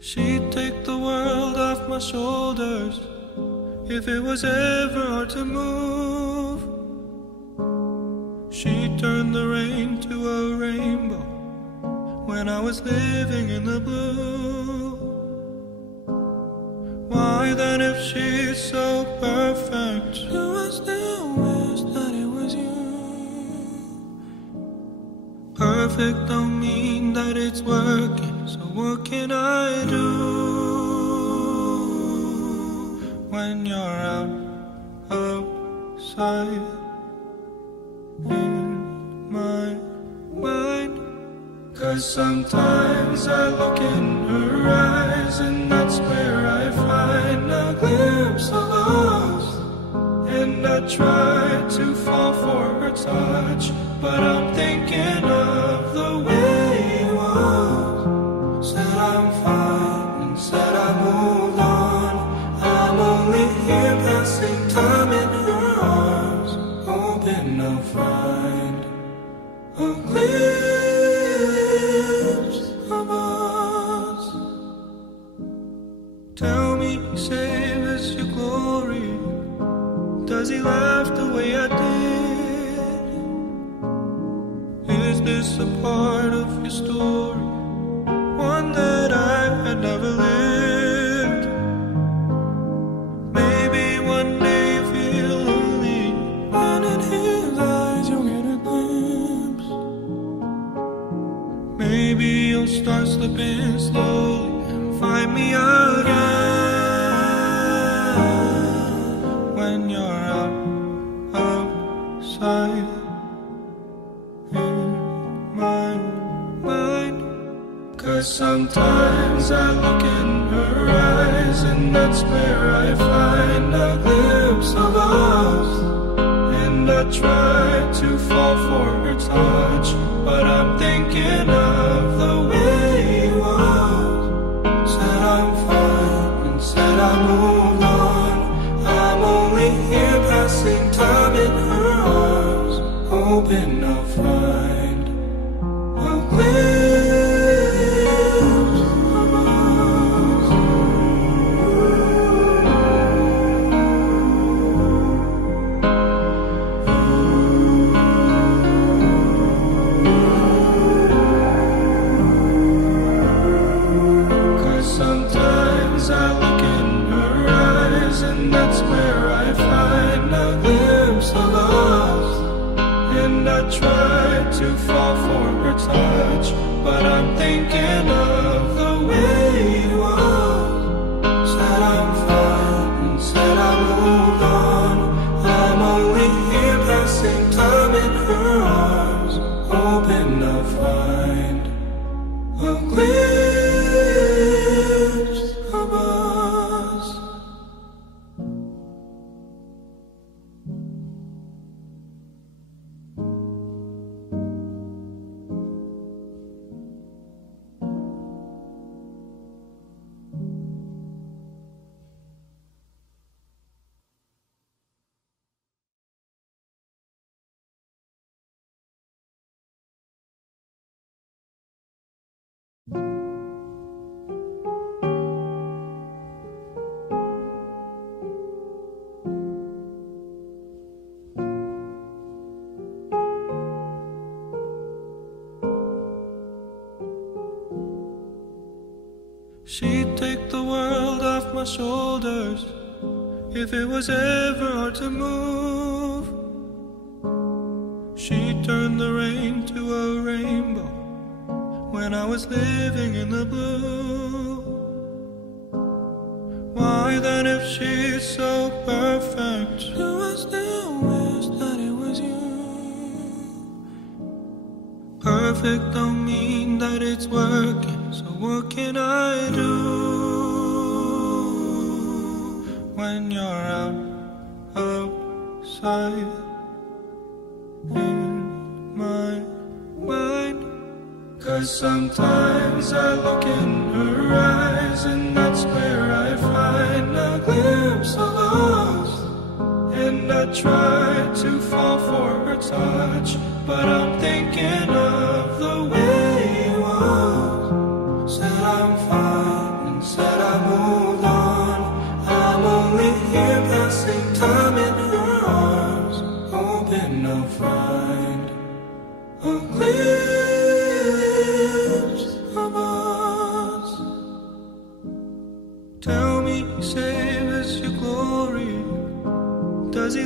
She'd take the world off my shoulders if it was ever hard to move. She'd turn the rain to a rainbow when I was living in the blue. Why then, if she's so perfect, do I still wish that it was you? Perfect don't mean that it's working, so what can I do when you're outside in my mind? 'Cause sometimes I look in her eyes, and that's where I find a glimpse of us. And I try to fall for her touch, but I'm thinking of the way it was. Said I'm fine and said I moved on. I'm only here passing time in her arms, hoping I'll find a glimpse of us. Tell me, save us your glory. Does he laugh the way I did? Is this a part of your story, one that I had never lived? Maybe one day you feel lonely, and in his eyes you'll get a glimpse. Maybe you'll start slipping slowly and find me again when you're outside in my mind. 'Cause sometimes I look in her eyes, and that's where I find a glimpse of us. And I try to fall for her touch, but I'm thinking of the way it was. Said I'm fine and said I moved on. I'm only here passing time in her arms, hoping I'll find a glimpse of us. 'Cause sometimes I look in her eyes, and that's where I find a glimpse of us. And I try to fall for her touch, but I'm thinking of the way it was. Said I'm fine and said I moved on. I'm only here passing time in her arms, hoping I'll find a glimpse of us. She'd take the world off my shoulders if it was ever hard to move. She'd turn the rain to a rainbow when I was living in the blue. Why then, if she's so perfect, do I still wish that it was you? Perfect don't mean that it's working, so what can I do when you're outside in my mind? 'Cause sometimes I look in her eyes, and that's where I find a glimpse of us. And I try to fall for her touch, but I'm thinking of the way it was. Said I'm fine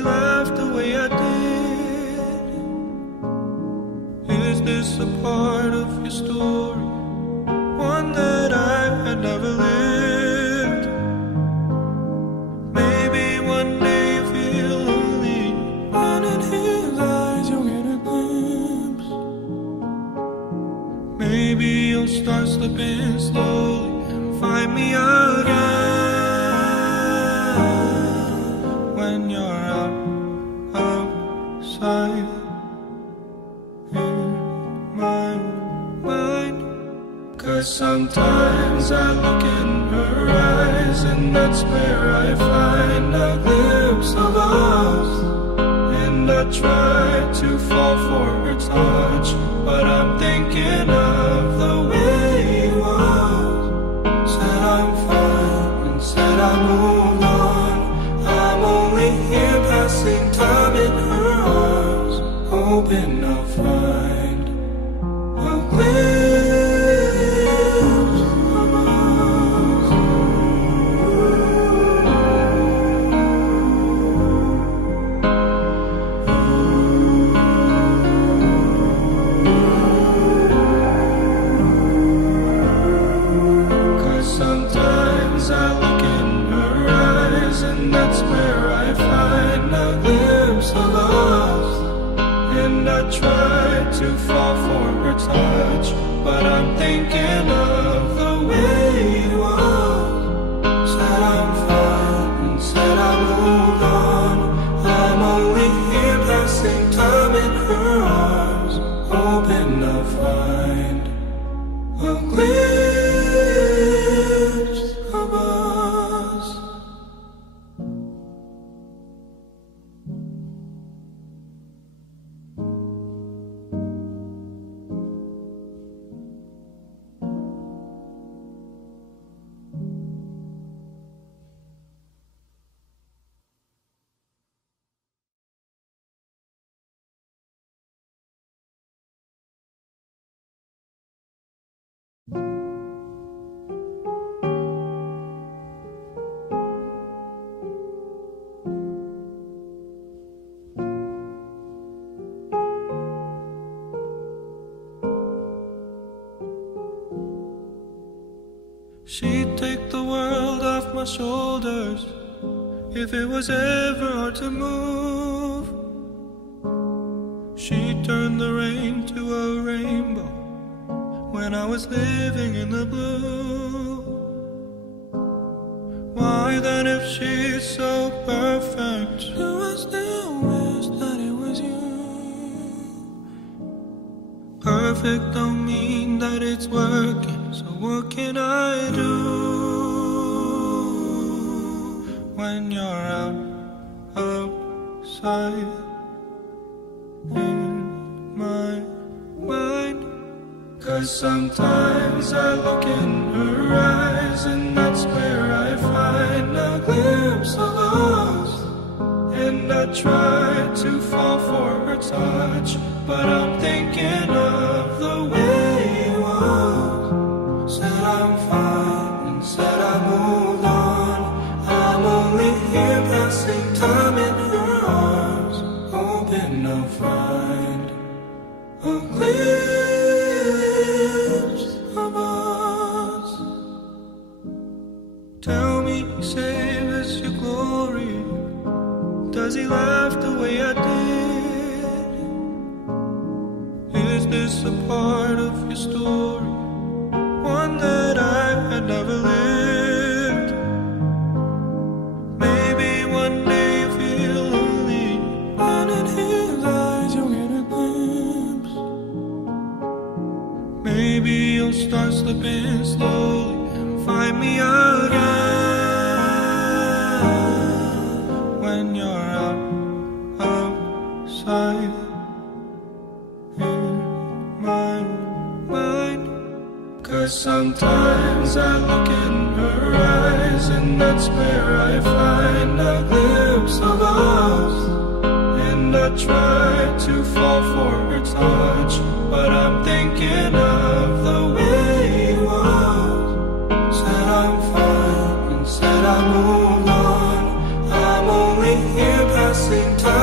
laugh the way I did? Is this a part of your story, one that I had never lived? Maybe one day you feel lonely, and in his eyes you'll get a glimpse. Maybe you'll start slipping slowly and find me again. When you're outside in my mind, 'cause sometimes I look in her eyes, and that's where I find a glimpse of us. And I try to fall for her touch, but I'm thinking of the way he was. Said I'm fine and said I moved on. I'm only here passing time in her arms, hoping I'll find a glimpse of us. 'Cause sometimes I look in her eyes, and that's where I find a glimpse of us. And I try to fall for her touch, but I'm thinking of the way he was. Said I'm fine and said I moved on. I'm only here passing time in her arms, hoping I'll find a glimpse of us. She'd take the world off my shoulders if it was ever hard to move. She'd turn the rain to a rainbow when I was living in the blue. Why then, if she's so perfect, do I still wish that it was you? Perfect don't mean that it's working, so what can I do when you're outside in my mind? 'Cause sometimes I look in her eyes, and that's where I find a glimpse of us. And I try to fall for her touch, but I'm thinking of the way he was. Said I'm fine and said I moved on. I'm only here passing time in her arms, hoping I'll find a glimpse of us. Tell me, save us your glory. Does he laugh the way I did? Is this a part of your story, one that I had never lived? Maybe one day you feel lonely, and in his eyes you'll get a glimpse. Maybe you'll start slipping slowly and find me again when you're outside in my mind. 'Cause sometimes I look in her eyes, and that's where I find a glimpse of us. And I try to fall for her touch, but I'm thinking of the way he was. Said I'm fine and said I moved on. I'm only here passing time.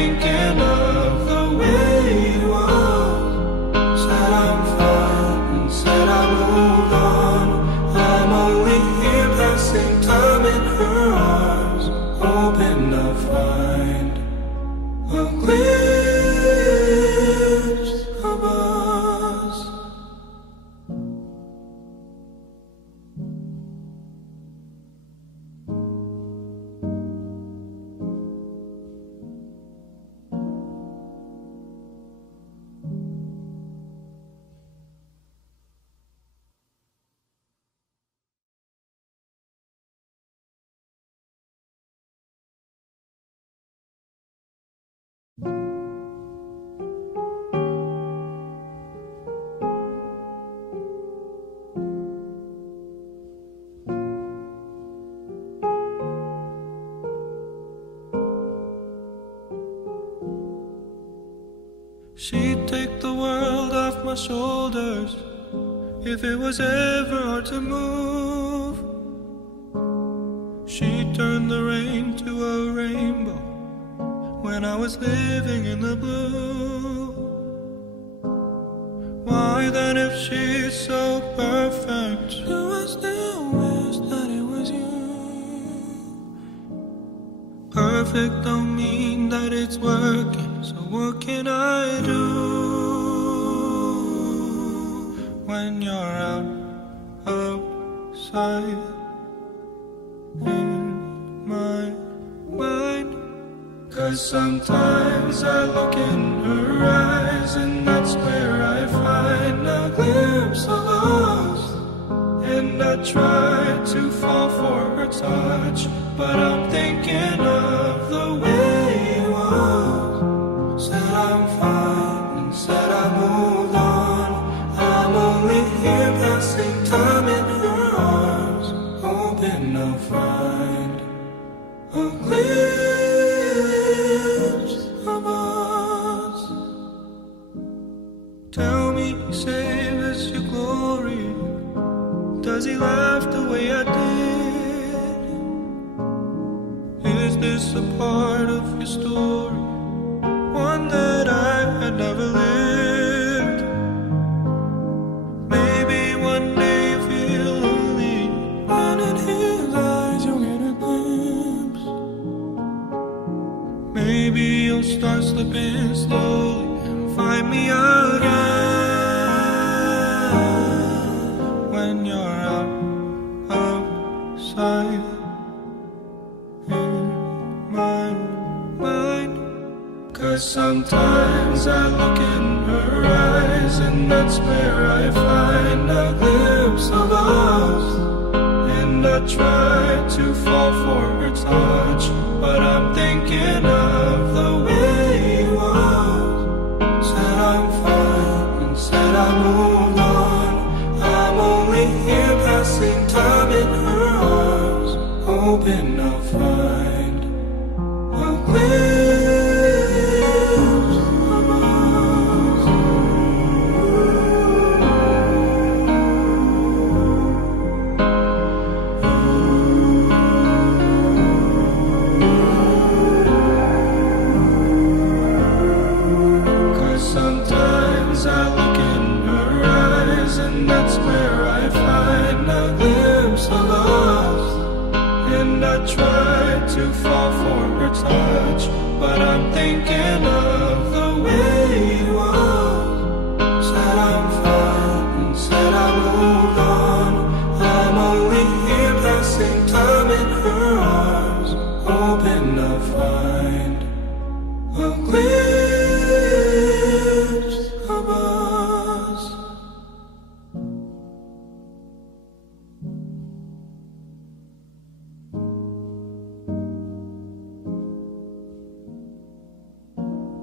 thinking of the way it was. Said I'm fine and said I moved on. I'm only here passing time in her arms, hoping I'll find a glimpse of us. She'd take the world off my shoulders if it was ever hard to move. She'd turn the rain to a rainbow when I was living in the blue. Why then, if she's so perfect, do I still wish that it was you? Perfect don't mean that it's working, so what can I do when you're outside in my mind? 'Cause sometimes I look in her eyes, and that's where I find a glimpse of us. And I try to fall for her touch, but I'm thinking of the way it was. Said I'm fine and said I moved on. I'm only here passing time in her arms, hoping I'll find a glimpse of us. Tell me, save us your glory. Does he laugh the way I did? Is this a part of your story, one that I had never lived? Maybe one day you feel lonely, and in his eyes you'll get a glimpse. Maybe you'll start slipping slowly and find me again when you're outside in my mind. 'Cause sometimes I look in her eyes, and that's where I find a glimpse of us. And I try to fall for her touch, but I'm thinking of the way it was. Said I'm fine and said I moved on. I'm only here passing time in her arms, hoping I'll find a glimpse of us. 'Cause sometimes I look in her eyes, and that's where I find a glimpse of us. And I try to fall for her touch, but I'm thinking of the way it was. Said I'm fine and said I moved on. I'm only here passing time in her arms, hoping I'll find a glimpse of us.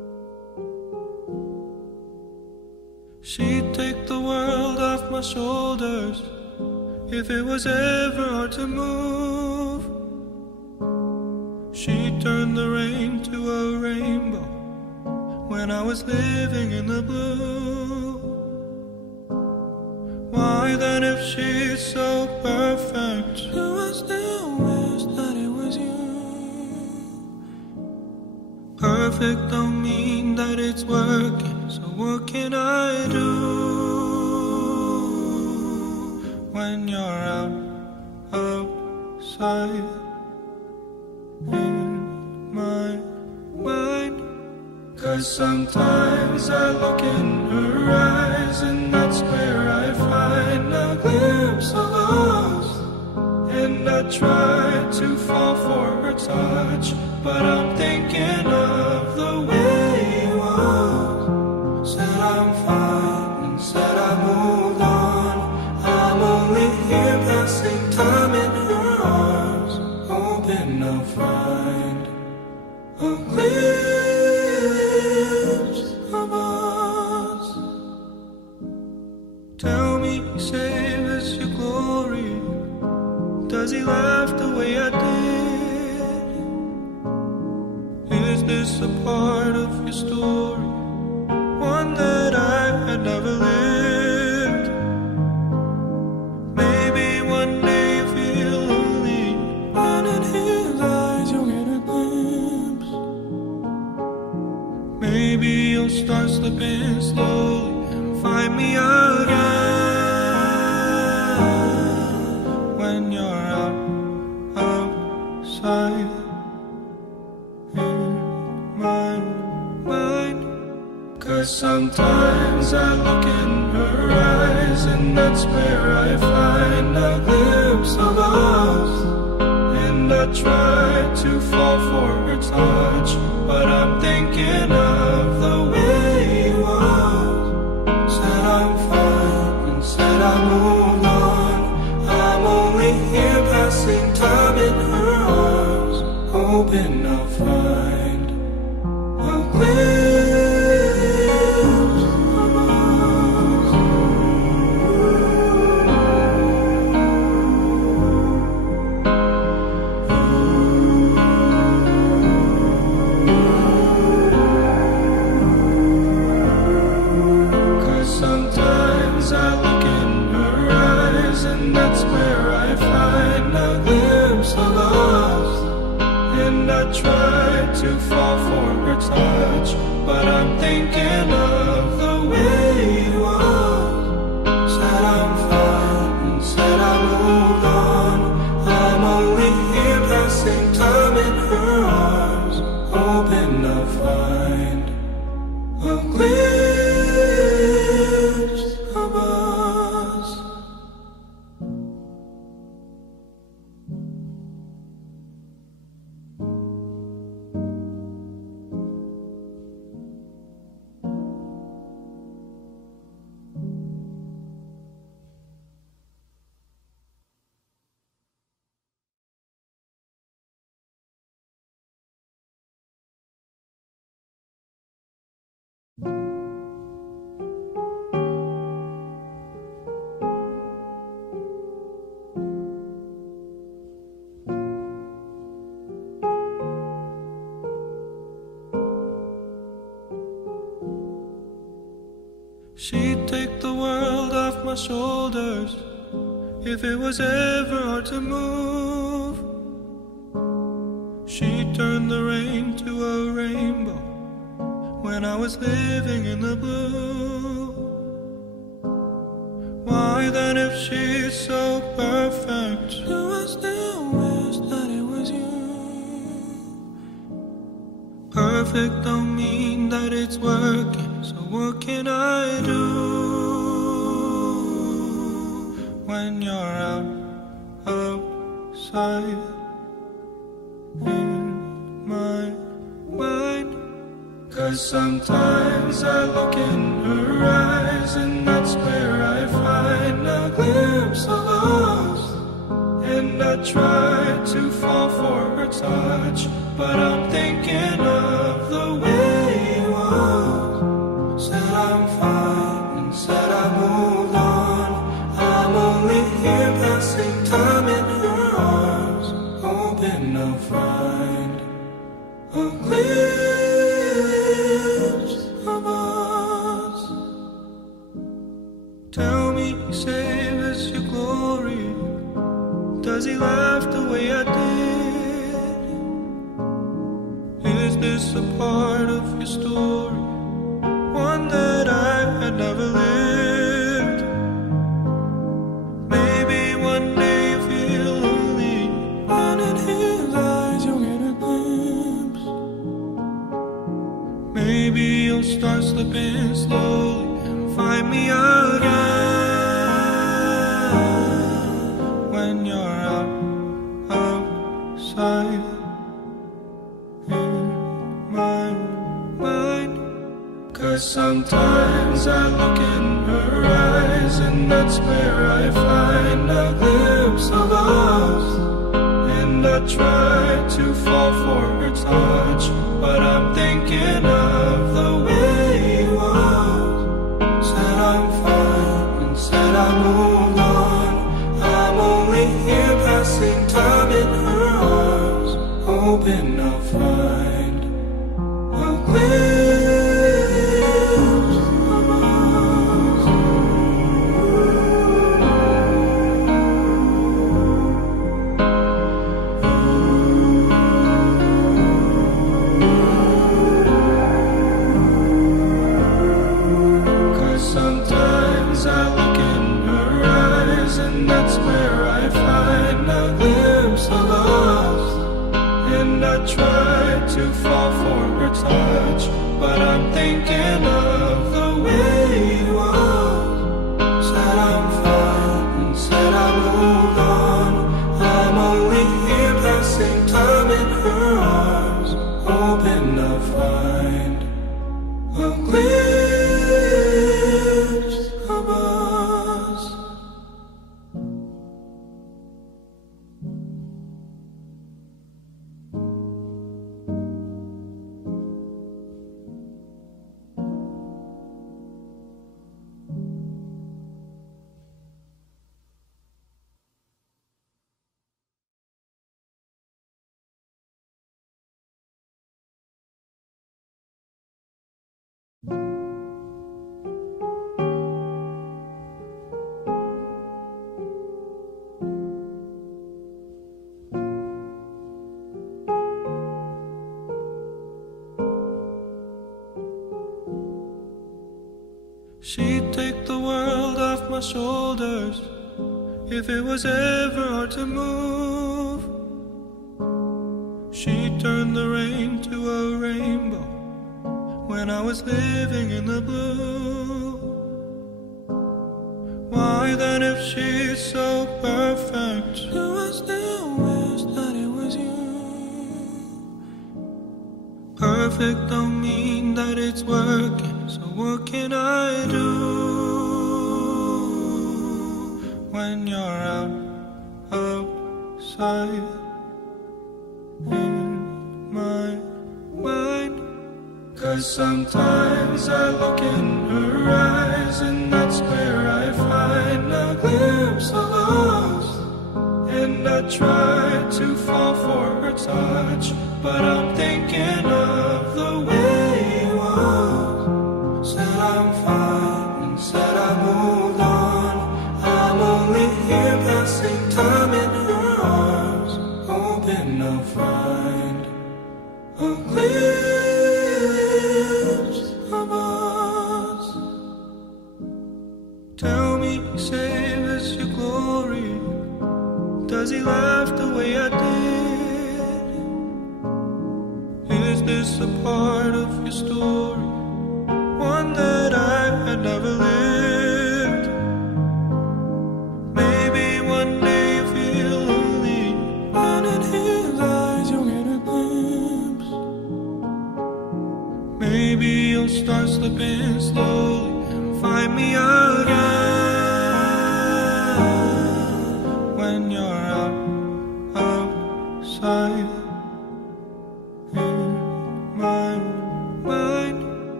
She'd take the world off my shoulders if it was ever hard to move. She'd turn the rain to a rainbow when I was living in the blue. Why then, if she's so perfect, do I still wish that it was you? Perfect don't mean that it's working, so what can I do when you're outside in my mind? 'Cause sometimes I look in her eyes, and that's where I find a glimpse of us. And I try to fall for her touch, but I'm thinking of the way it was. Said I'm fine and said I moved on. I'm only here passing time in her arms, hoping I'll find a glimpse of us. Tell me, save us your glory. Does he laugh the way I did? Is this a part of your story, one that I had never lived? Maybe one day you feel lonely, and in his eyes you'll get a glimpse. Maybe you'll start slipping slowly and find me again when you're outside in my mind. 'Cause sometimes I look in her eyes, and that's where I find a glimpse of us. And I try to fall for her touch, but I'm thinking of the way it was. Said I'm fine and said I moved on. I'm only here passing time in her arms, hoping I'll find a glimpse of us. 'Cause sometimes I look in her eyes, and that's where I find a glimpse of us. And I try to fall for her touch, but I'm thinking of the way it was. Said I'm fine and said I moved on. I'm only here passing time in her arms, hoping I'll find a glimpse of us. She'd take the world off my shoulders if it was ever hard to move. She'd turn the rain to a rainbow when I was living in the blue. Why then, if she's so perfect, do I still wish that it was you? Perfect don't mean that it's working, so what can I do when you're outside in my mind? 'Cause sometimes I look in her eyes, and that's where I find a glimpse of us. And I try to fall for her touch, but I'm thinking of the way it was. Said I'm fine and said I moved on. I'm only here passing time in her arms, hoping I'll find a glimpse of us. Tell me, save us your glory. Does he laugh the way I did? Is this a part of your story? One that I had never lived. Maybe one day you feel lonely, and in his eyes you'll get a glimpse. Maybe you'll start slipping slowly and find me again when you're outside in my mind. 'Cause sometimes I look in her eyes, and that's where I find a glimpse of us. And I try to fall for her touch, but I'm thinking of the way he was. Said I'm fine and said I moved on. I'm only here passing time in her arms, hoping I'll find a glimpse of us. 'Cause sometimes I look in her eyes, and that's where I find a glimpse of us. And I try to fall for her touch, but I'm thinking of the way he was. Said I'm fine and said I moved on. I'm only here passing time in her arms, hoping I'll find a glimpse of us. She'd take the world off my shoulders if it was ever hard to move. She'd turn the rain to a rainbow when I was living in the blue. Why then, if she's so perfect, do I still wish that it was you? Perfect don't mean that it's working, so what can I do when you're outside in my mind? 'Cause sometimes I look in her eyes, and that's where I find a glimpse of us. And I try to fall for her touch, but I'm thinking of the way he was. Said I'm fine and said I moved on. I'm only here passing time in her arms, hoping I'll find a glimpse of us. Tell me, save us your glory. Does he laugh the way I did? Is this a part of your story? One that I had never lived. Maybe one day you feel lonely, and in his eyes you'll get a glimpse. Maybe you'll start slipping slowly and find me again when you're outside in my mind.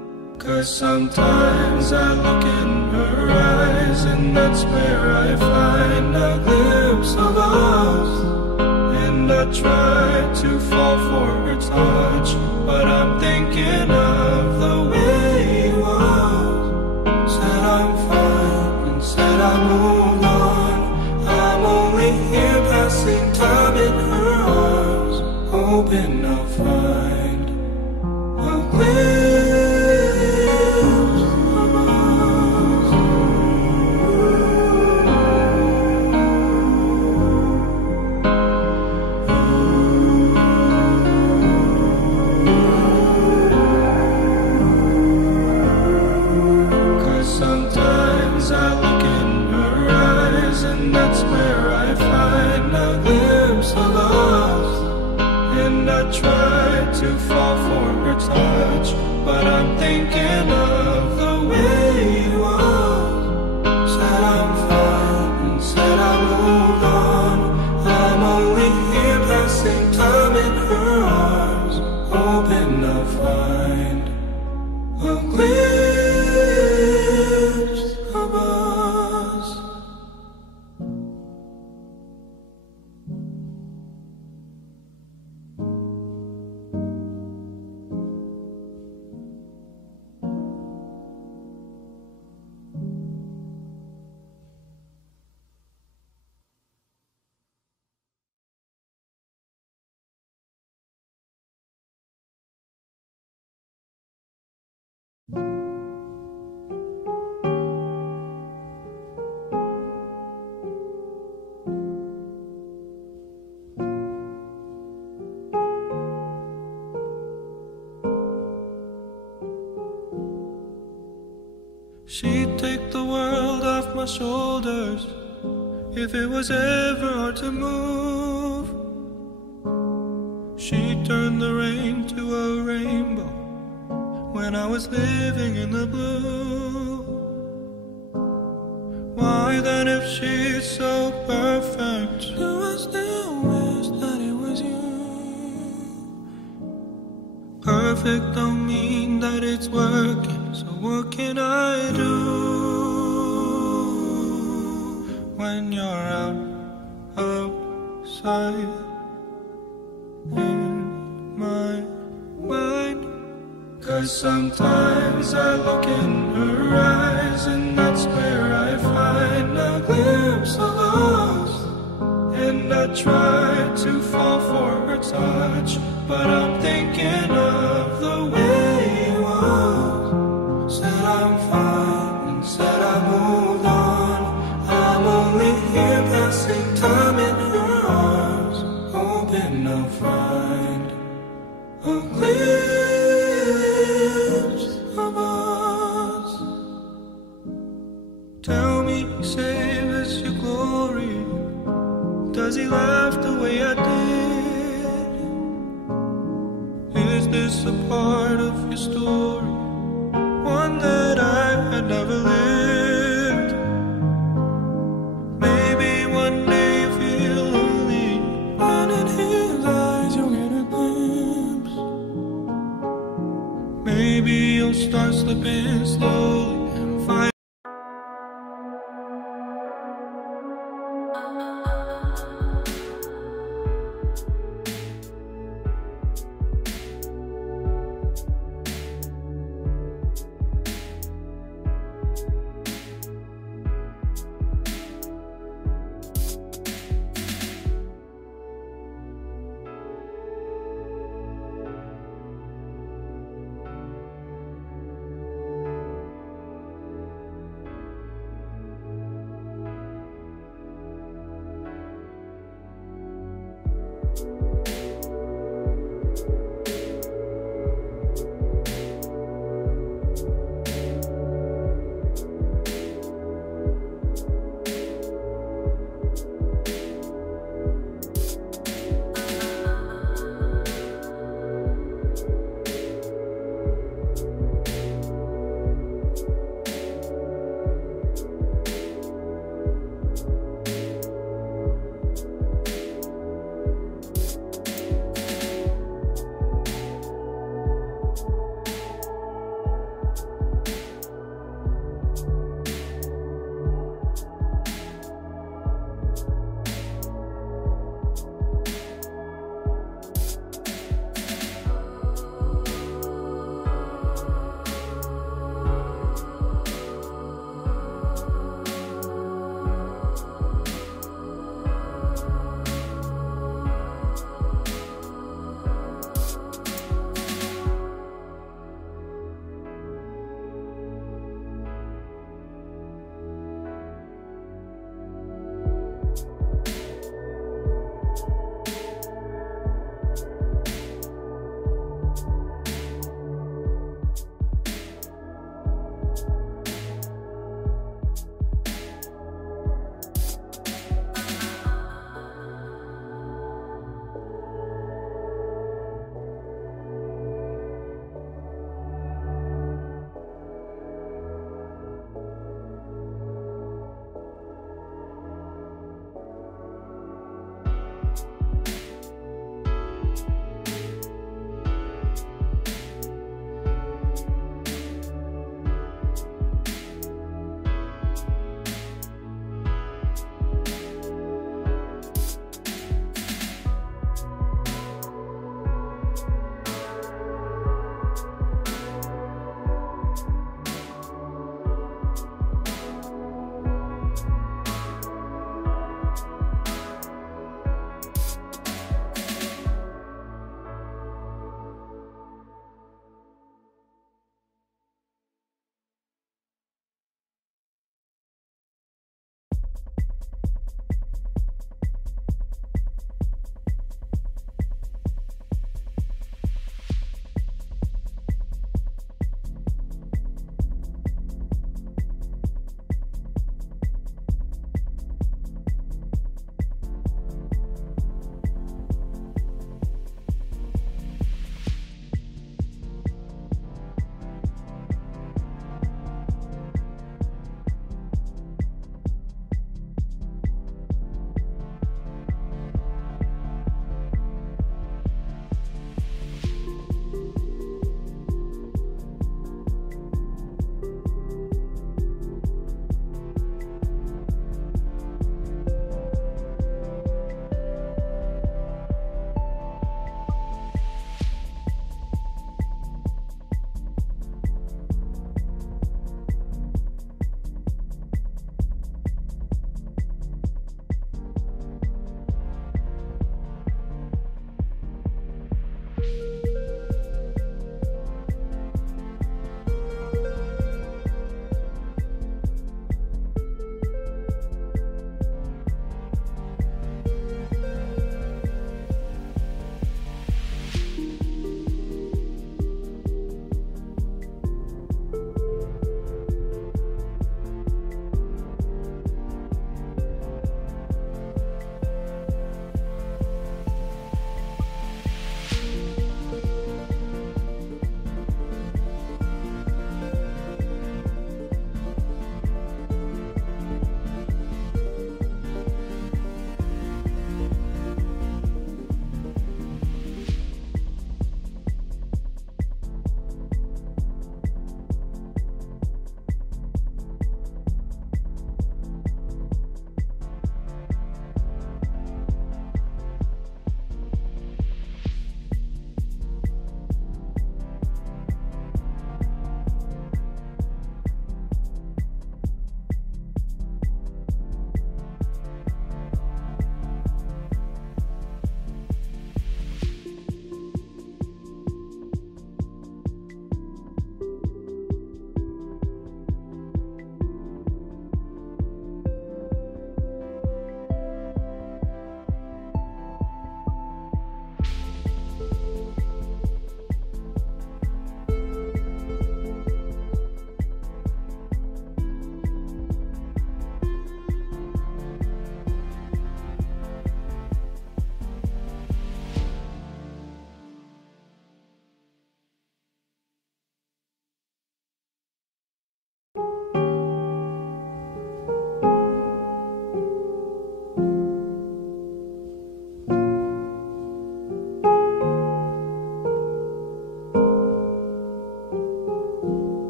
sometimes I look in her eyes, and that's where I find a glimpse of us. And I try to fall for her touch, but I'm thinking of the way it was. Said I'm fine and said I moved on. I'm only here passing time in her arms, hoping I'll find a glimpse of us. 'Cause sometimes I look in her eyes, and that's where I find a glimpse of us. And I try to fall for her touch, but I'm thinking of the way it was. Said I'm fine and said I moved on. I'm only here passing time in her arms, hoping I'll find a glimpse of us. She'd take the world off my shoulders if it was ever hard to move. She'd turn the rain to a rainbow when I was living in the blue. Why then, if she's so perfect, do I still wish that it was you? Perfect don't mean that it's working, so what can I do when you're outside in my mind? 'Cause sometimes I look in her eyes, and that's where I find a glimpse of us. And I try to fall for her touch, but I'm thinking of the way it was. Said I'm fine and said I moved on. I'm only here passing time in her arms, hoping I'll find a glimpse of us. Tell me, save us your glory. Does he laugh the way I did? Is this a part of your story, one that I had never lived? Maybe one day you feel lonely, and in his eyes you'll get a glimpse. Maybe you'll start slipping slowly and find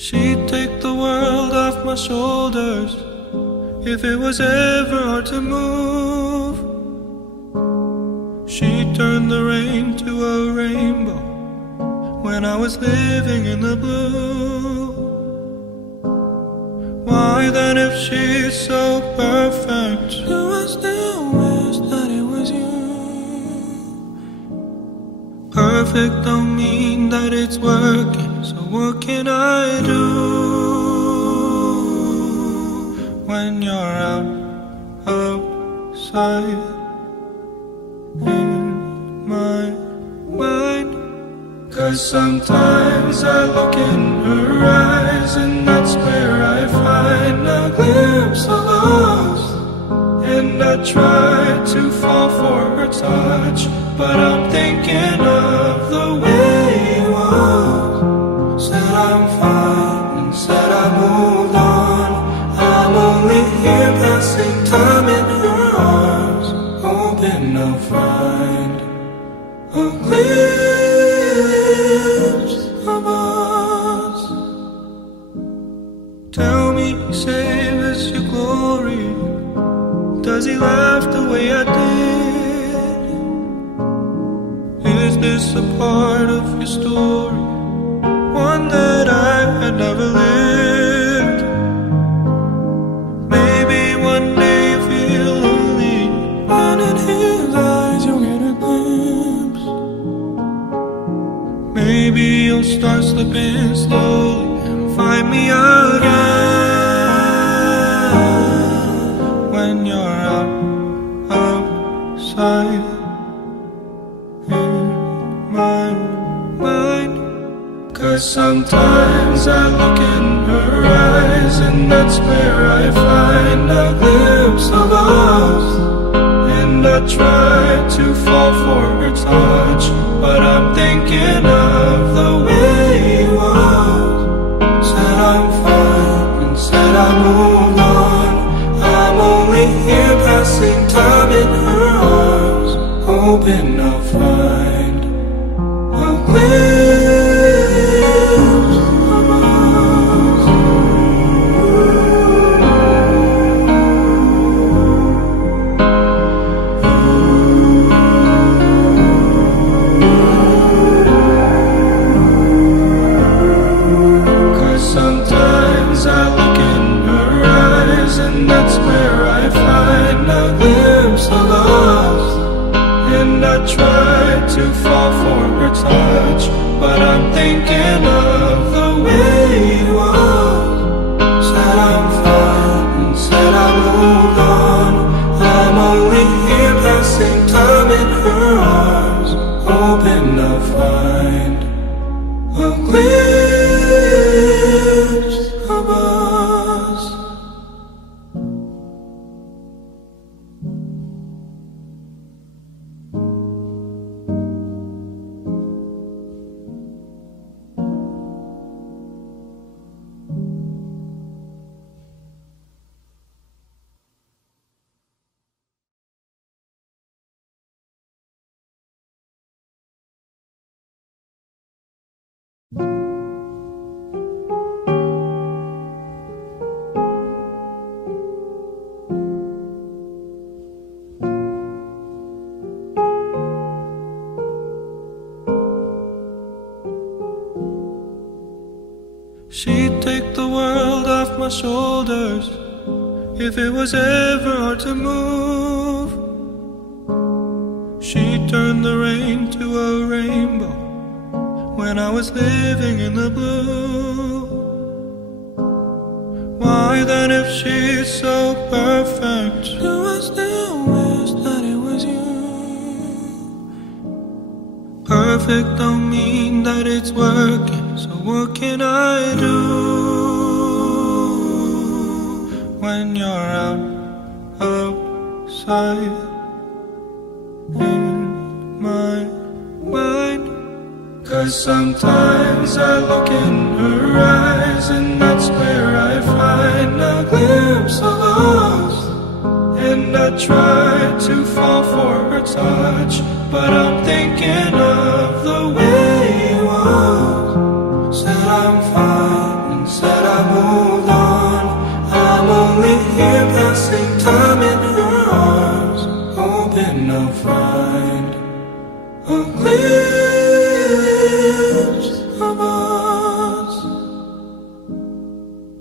She'd take the world off my shoulders if it was ever hard to move. She'd turn the rain to a rainbow when I was living in the blue. Why then, if she's so perfect, do I still wish that it was you? Perfect don't mean that it's working, so what can I do when you're outside in my mind? 'Cause sometimes I look in her eyes, and that's where I find a glimpse of us. And I try to fall for her touch, but I'm thinking of the way it was. Said I'm fine and said I moved on. I'm only here passing time in her arms, hoping I'll find a glimpse of us. Tell me, save us your glory. Does he laugh the way I did? Is this a part of your story, one that I had never lived? Maybe one day you feel lonely, and in his eyes you'll get a glimpse. Maybe you'll start slipping slowly and find me again when you're outside in my mind. 'Cause sometimes I look in her eyes, and that's where I find a glimpse of us. And I try to fall for her touch, but I'm thinking of the way it was. Said I'm fine and said I moved on. I'm only here passing time in her arms, hoping I'll find a glimpse of us. 'Cause sometimes I look in her eyes, and that's where I find a glimpse of us. And I try to fall for her touch, but I'm thinking of the way it was. Said I'm fine and said I moved on. I'm only here passing time in her arms, hoping I'll find a glimpse of us. She'd take the world off my shoulders if it was ever hard to move. She'd turn the rain to a rainbow when I was living in the blue. Why then, if she's so perfect, do I still wish that it was you? Perfect don't mean that it's working, so what can I do when you're outside in my mind? 'Cause sometimes I look in her eyes, and that's where I find a glimpse of us. And I try to fall for her touch, but I'm thinking of the way it was. Said I'm fine and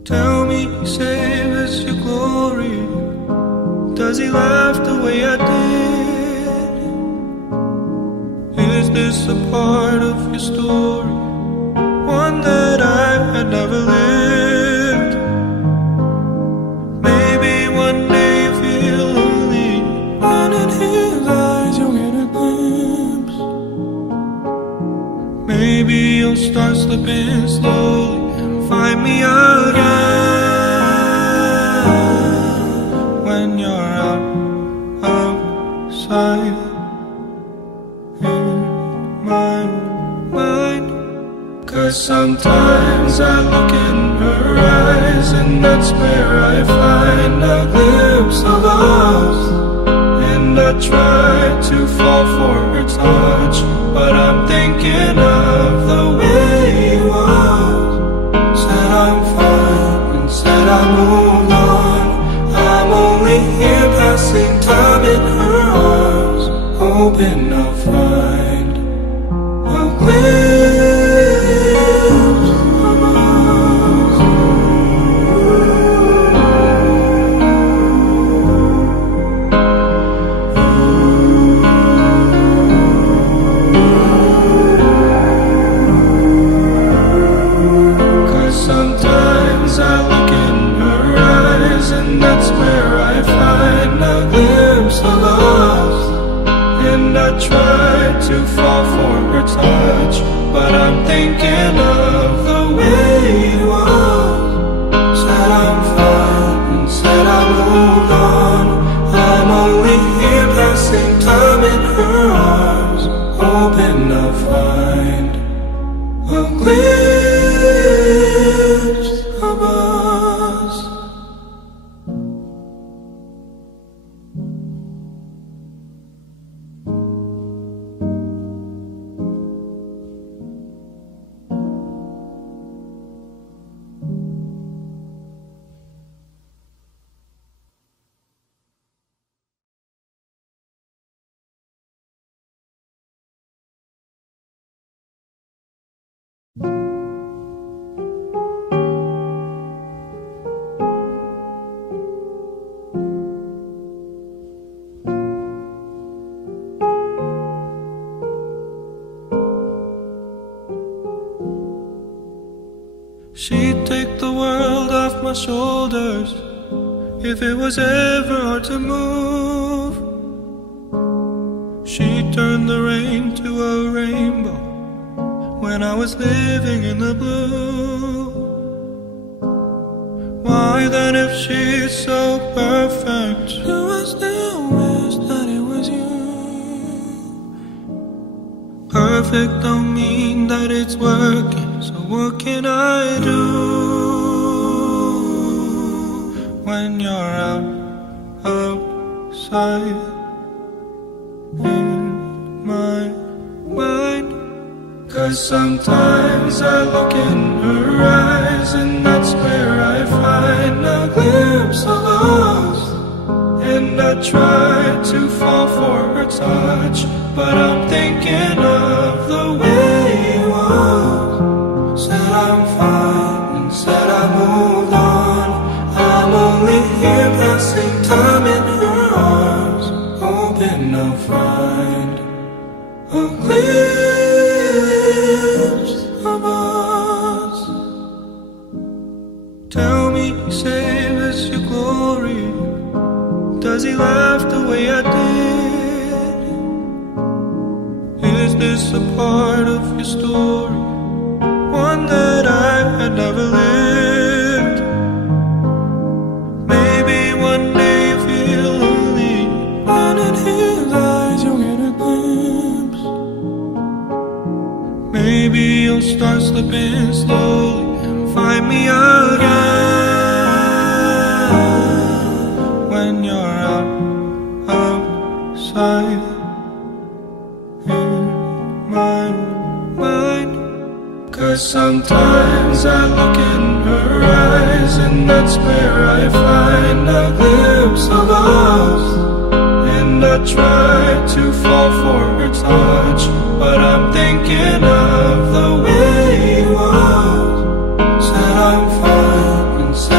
Tell me, save us your glory. Does he laugh the way I did? Is this a part of your story, one that I had never lived? Maybe one day you feel lonely, and in his eyes you'll get a glimpse. Maybe you'll start slipping slowly and find me again. When you're outside in my mind. 'Cause sometimes I look in her eyes, and that's where I find a glimpse of us. And I try to fall for her touch, but I'm thinking of the way you was. Said I'm fine and said I moved on. I'm only here passing time in her arms, hoping I'll find a glimpse of us. 'Cause sometimes I look in her eyes, and that's where I find a glimpse of us. And I try to fall for her touch, but I'm thinking of the way you was. Said I'm fine and said I moved on. I'm only here passing time in her arms, hoping I'll find a glimpse of us. She'd take the world off my shoulders if it was ever hard to move. She'd turn the rain to a rainbow when I was living in the blue. Why then, if she's so perfect, do I still wish that it was you? Perfect don't mean that it's working, so what can I do when you're outside in my mind? 'Cause sometimes I look in her eyes, and that's where I find a glimpse of us. And I try to fall for her touch, but I'm thinking of the way you was. Said I'm fine and said I moved on. I'm only here passing time in her arms, hoping I'll find a glimpse of us. Tell me, save us your glory. Does he laugh the way I did? Is this a part of your story, one that I had never lived? Maybe one day you feel lonely, and in his eyes you'll get a glimpse. Maybe you'll start slipping slowly and find me again when you're outside in my mind. 'Cause sometimes I look in her eyes, and that's where I find a glimpse of us. And I try to fall for her touch, but I'm thinking of the way you was. Said I'm fine and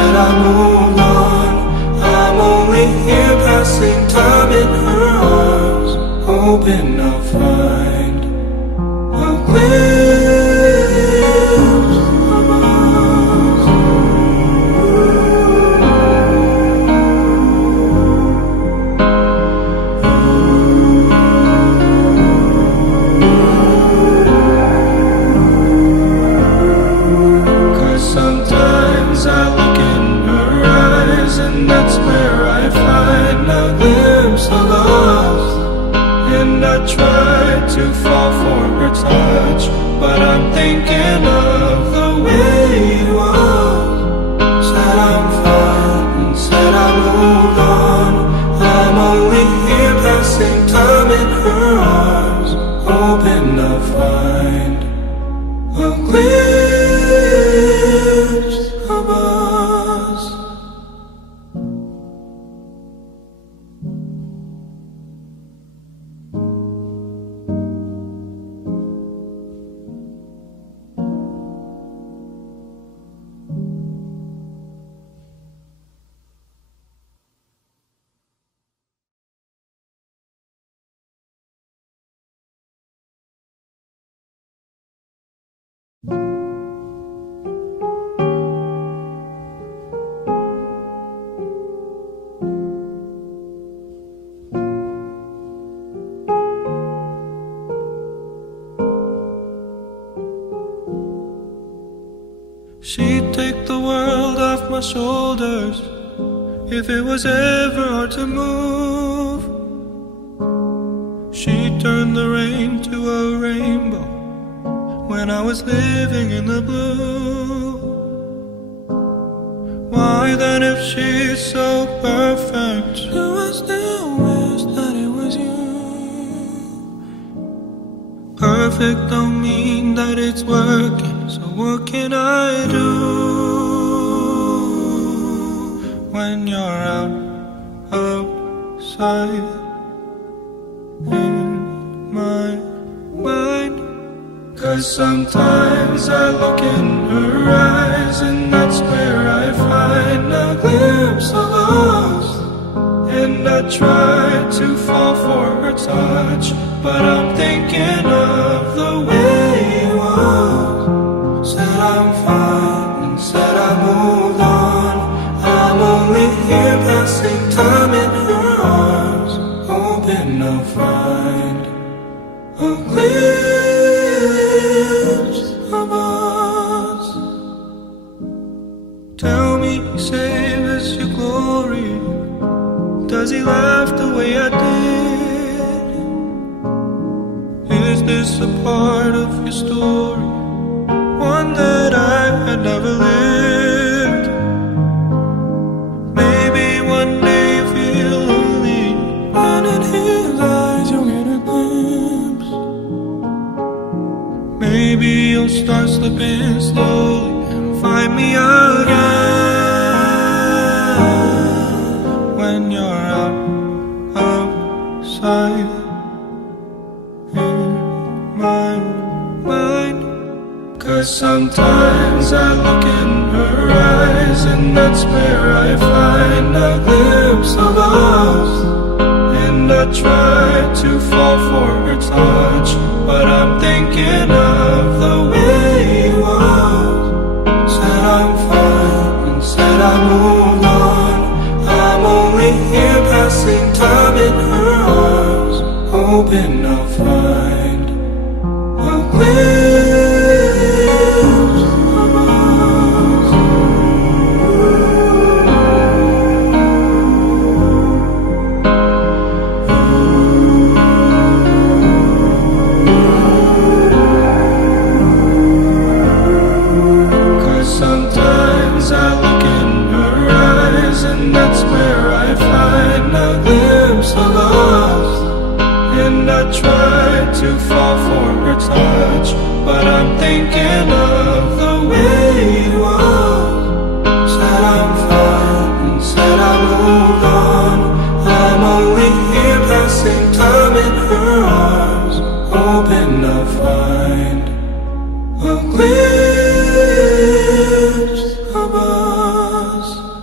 said I moved on. I'm only here passing time in her arms, hoping I'll find a glimpse of us. 'Cause sometimes I look in her eyes, and that's where I find a glimpse of us. And I try to fall for her touch, but I'm thinking of the way it was. Said I'm fine and said I moved on. I'm only here passing time in her arms, hoping I'll find a glimpse of us. She'd take the world off my shoulders if it was ever hard to move. She'd turn the rain to a rainbow when I was living in the blue. Why then, if she's so perfect, do I still wish that it was you? Perfect don't mean that it's working, so what can I do when you're outside in my mind? 'Cause sometimes I look in her eyes, and that's where I find a glimpse of us. And I try to fall for her touch, but I'm thinking of the way it was. Said I'm fine and said I moved on. I'm only here passing time in her arms, hoping I'll find a glimpse of us. Tell me, save us your glory. Does he laugh the way I did? Is this a part of your story, one that I had never lived? Maybe one day you feel lonely, and in his eyes you'll get a glimpse. Maybe you'll start slipping slowly and find me again when you're outside in my mind. 'Cause sometimes I look in her eyes, and that's where I find a glimpse of us. And I try to fall for her touch, but I'm thinking of the way it was. Said I'm fine and said I moved on. I'm only here passing time in her arms, hoping I'll find a glimpse of us. 'Cause sometimes I look in her eyes, and that's where I find a glimpse of us. And I try to fall for her touch, but I'm thinking of the way it was. Said I'm fine and said I moved on. I'm only here passing time in her arms, hoping I'll find a glimpse of us.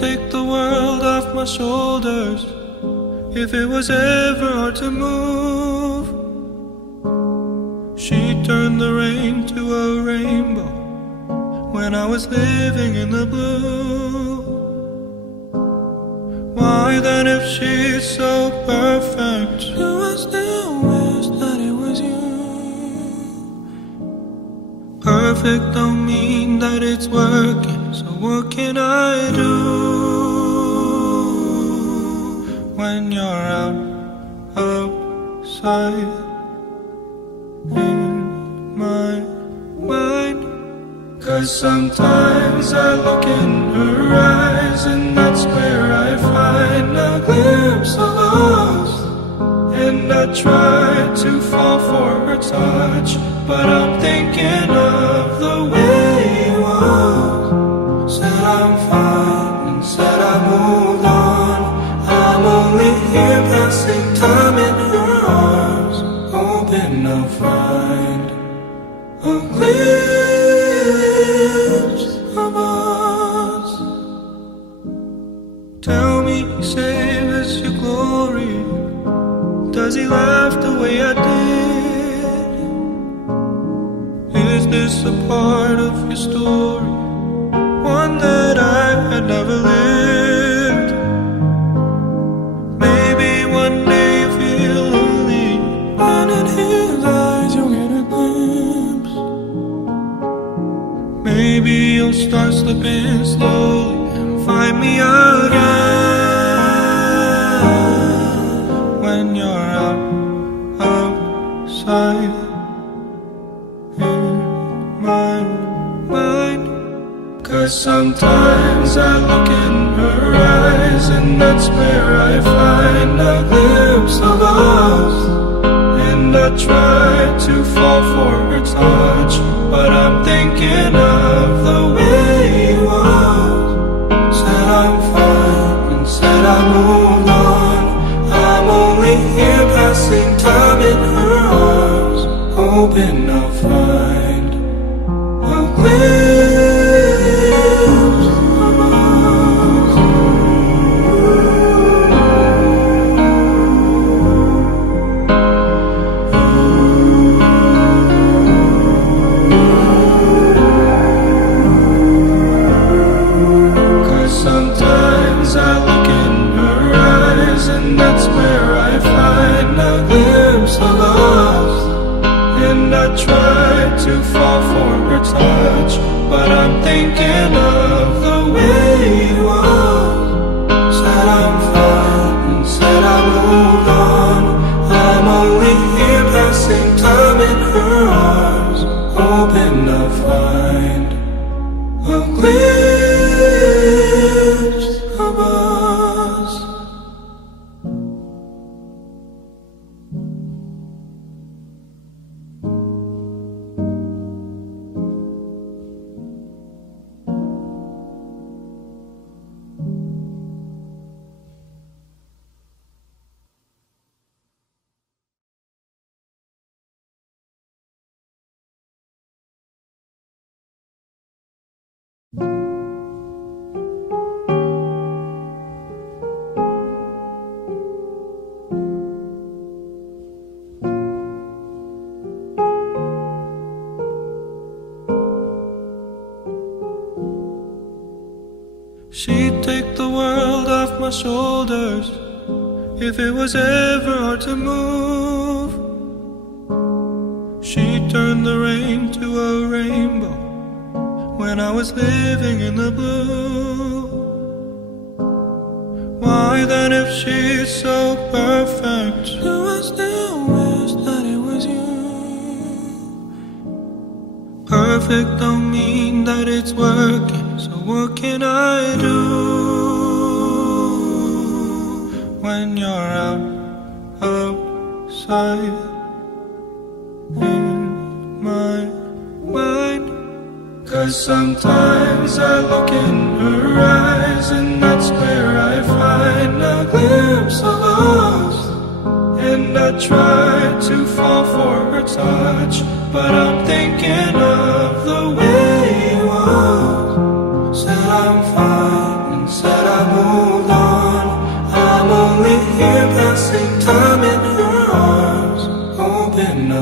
take the world off my shoulders. If it was ever hard to move, she turned the rain to a rainbow when I was living in the blue. Why then, if she's so perfect, do I still wish that it was you? Perfect don't mean that it's working, so what can I do when you're outside in my mind? 'Cause sometimes I look in her eyes, and that's where I find a glimpse of us. And I try to fall for her touch, but I'm thinking of the way you was. Said I'm fine and said I moved on. I'm only here passing time in her arms, hoping I'll find a glimpse of us. Tell me, save us your glory. Does he laugh the way I did? Is this a part of your story, one that I had never lived? Maybe one day you feel lonely, and in his eyes you'll get a glimpse. Maybe you'll start slipping slowly and find me again when you're outside in my mind. 'Cause sometimes I look in her eyes, and that's where I find a glimpse of us. And I try to fall for her touch, but I'm thinking of the way you was. Said I'm fine and said I moved on. I'm only here passing time in her arms, hoping I'll find a glimpse of us. 'Cause sometimes I look in her eyes, and that's where I find a glimpse of us. And I try to fall for her touch, but I'm thinking of the way you was. Said I'm fine and said I moved on. I'm only here passing time in her arms, hoping I'll find a glimpse of us. She'd take the world off my shoulders if it was ever hard to move. She turned the rain to a rainbow when I was living in the blue. Why then, if she's so perfect, do I still wish that it was you? Perfect don't mean that it's working, so what can I do when you're outside in my mind? 'Cause sometimes I look in her eyes, and that's where I find a glimpse of us. And I try to fall for her touch, but I'm thinking of the way you was. Said I'm fine and said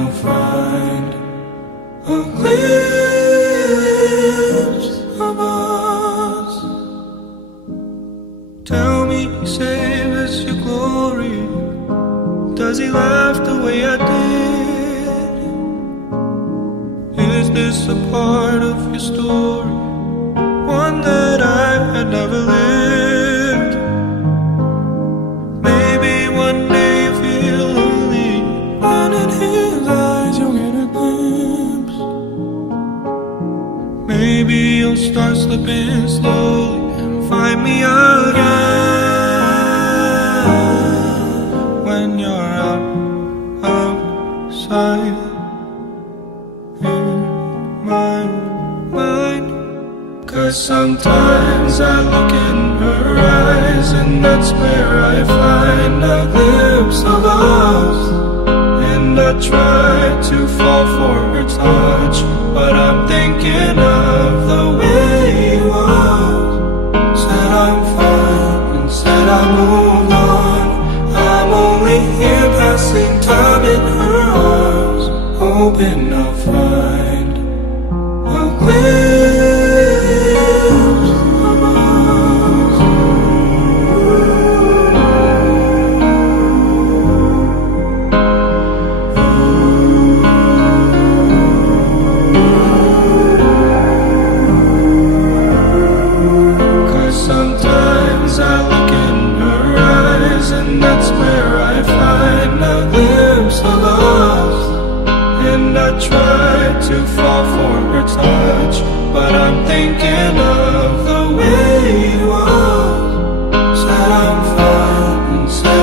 I'll find a glimpse of us. Tell me, save us your glory. Does he laugh the way I did? Is this a part of your story, one that I had never lived? Maybe one day you feel lonely, and in his eyes you'll get a glimpse. Maybe you'll start slipping slowly and find me again when you're outside in my mind. 'Cause sometimes I look in her eyes, and that's where I find a glimpse of us. And I try to fall for her touch, but I'm thinking of the way you was. Said I'm fine and said I moved on. I'm only here passing time in her arms, hoping I'll find a glimpse of us. 'Cause sometimes I look in her eyes, and that's where I find a glimpse of us. And I try to fall for her touch, but I'm thinking of the way you are. Said I'm fine and said